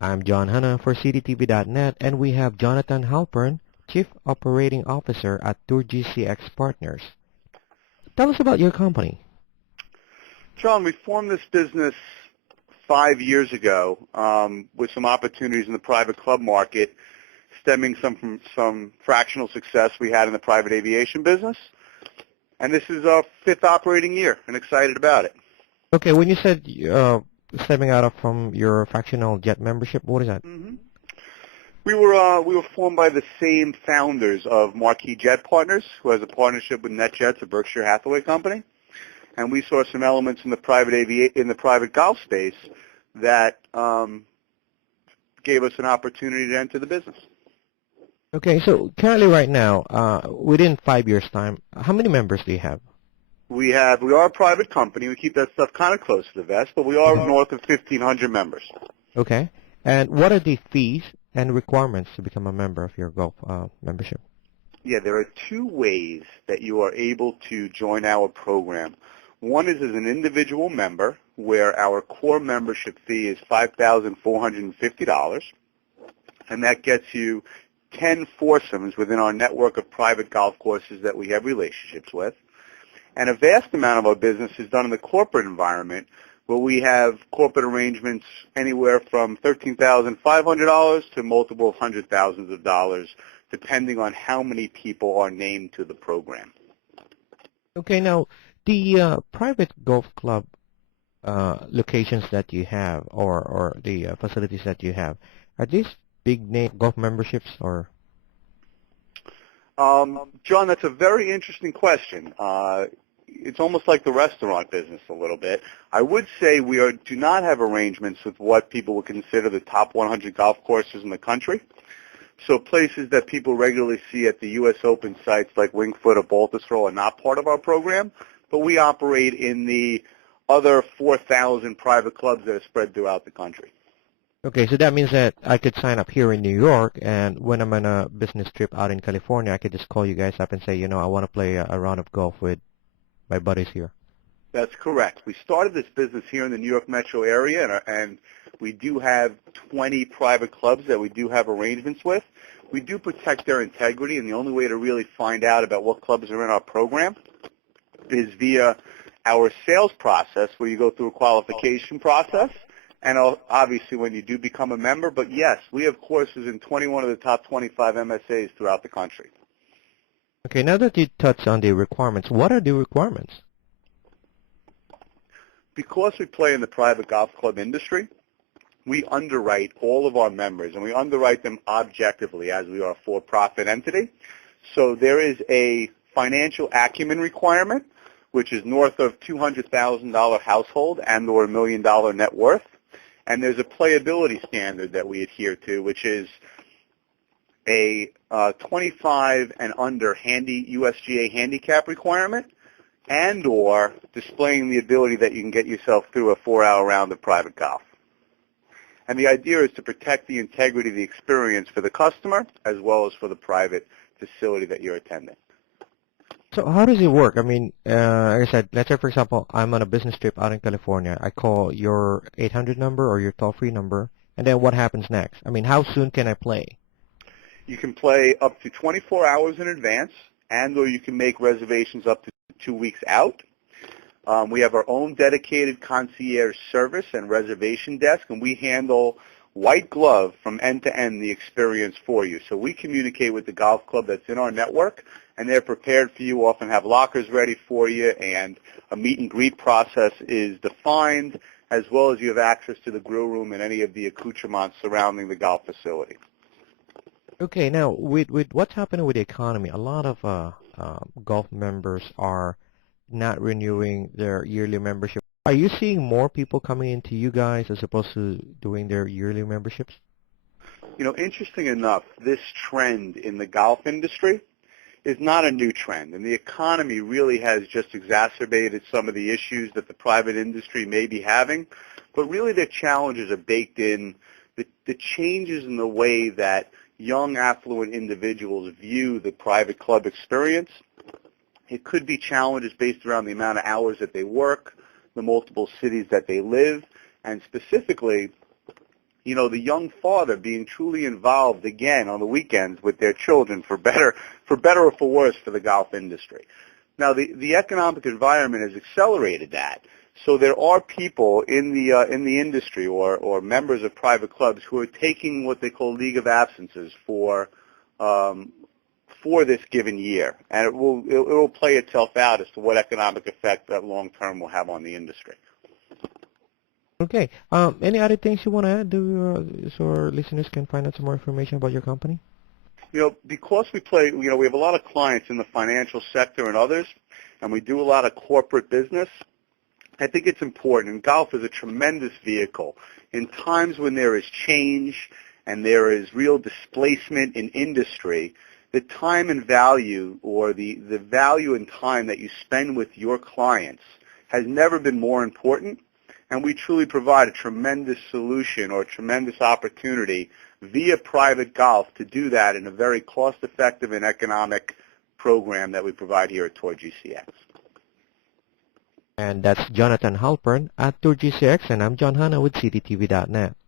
I'm John Hanna for CDTV.net, and we have Jonathan Halpern, Chief Operating Officer at Tour GCX Partners. Tell us about your company. John, we formed this business 5 years ago with some opportunities in the private club market, stemming from some fractional success we had in the private aviation business. And this is our 5th operating year, and excited about it. Okay, when you said stepping out from your fractional jet membership, what is that? Mm-hmm. We were formed by the same founders of Marquis Jet Partners, who has a partnership with NetJets, a Berkshire Hathaway company, and we saw some elements in the private golf space that gave us an opportunity to enter the business. Okay, so currently right now, within 5 years' time, how many members do you have? We are a private company. We keep that stuff kind of close to the vest, but we are north of 1,500 members. Okay, and what are the fees and requirements to become a member of your golf membership? Yeah, there are 2 ways that you are able to join our program. One is as an individual member, where our core membership fee is $5,450, and that gets you 10 foursomes within our network of private golf courses that we have relationships with. And a vast amount of our business is done in the corporate environment, where we have corporate arrangements anywhere from $13,500 to multiple hundred thousands of dollars, depending on how many people are named to the program. Okay, now the private golf club locations that you have, or the facilities that you have, are these big name golf memberships, or? John, that's a very interesting question. It's almost like the restaurant business a little bit. I would say we do not have arrangements with what people would consider the top 100 golf courses in the country. So places that people regularly see at the U.S. Open sites like Winged Foot or Baltusrol are not part of our program, but we operate in the other 4,000 private clubs that are spread throughout the country. Okay, so that means that I could sign up here in New York, and when I'm on a business trip out in California, I could just call you guys up and say, you know, I want to play a round of golf with my buddies here. That's correct. We started this business here in the New York metro area, and we do have 20 private clubs that we do have arrangements with. We do protect their integrity, and the only way to really find out about what clubs are in our program is via our sales process, where you go through a qualification process, and obviously when you do become a member. But yes, we have courses in 21 of the top 25 MSAs throughout the country. Okay, now that you touched on the requirements, what are the requirements? Because we play in the private golf club industry, we underwrite all of our members, and we underwrite them objectively as we are a for-profit entity. So there is a financial acumen requirement, which is north of $200,000 household and or $1 million net worth. And there's a playability standard that we adhere to, which is a 25 and under USGA handicap requirement, and or displaying the ability that you can get yourself through a 4-hour round of private golf. And the idea is to protect the integrity of the experience for the customer as well as for the private facility that you're attending. So how does it work? I mean, like I said, let's say, for example, I'm on a business trip out in California. I call your 800 number or your toll-free number, and then what happens next? I mean, how soon can I play? You can play up to 24 hours in advance, and or you can make reservations up to 2 weeks out. We have our own dedicated concierge service and reservation desk, and we handle white glove from end to end the experience for you. So we communicate with the golf club that's in our network, and they're prepared for you, often have lockers ready for you, and a meet and greet process is defined, as well as you have access to the grill room and any of the accoutrements surrounding the golf facility. Okay, now with what's happening with the economy, a lot of golf members are not renewing their yearly membership. Are you seeing more people coming into you guys as opposed to doing their yearly memberships? You know, interesting enough, this trend in the golf industry is not a new trend, and the economy really has just exacerbated some of the issues that the private industry may be having, but really the challenges are baked in the changes in the way that young affluent individuals view the private club experience. It could be challenges based around the amount of hours that they work, the multiple cities that they live, and specifically the young father being truly involved again on the weekends with their children for better or for worse for the golf industry. Now, the economic environment has accelerated that. So there are people in the industry or members of private clubs who are taking what they call leave of absences for this given year, and it will play itself out as to what economic effect that long term will have on the industry. Okay. Any other things you want to add so our listeners can find out some more information about your company? Because we have a lot of clients in the financial sector and others, and we do a lot of corporate business. I think it's important, and golf is a tremendous vehicle. In times when there is change and there is real displacement in industry, the time and value, or the value and time that you spend with your clients, has never been more important, and we truly provide a tremendous solution or a tremendous opportunity via private golf to do that in a very cost-effective and economic program that we provide here at Tour GCX. And that's Jonathan Halpern at Tour GCX, and I'm John Hanna with CDTV.net.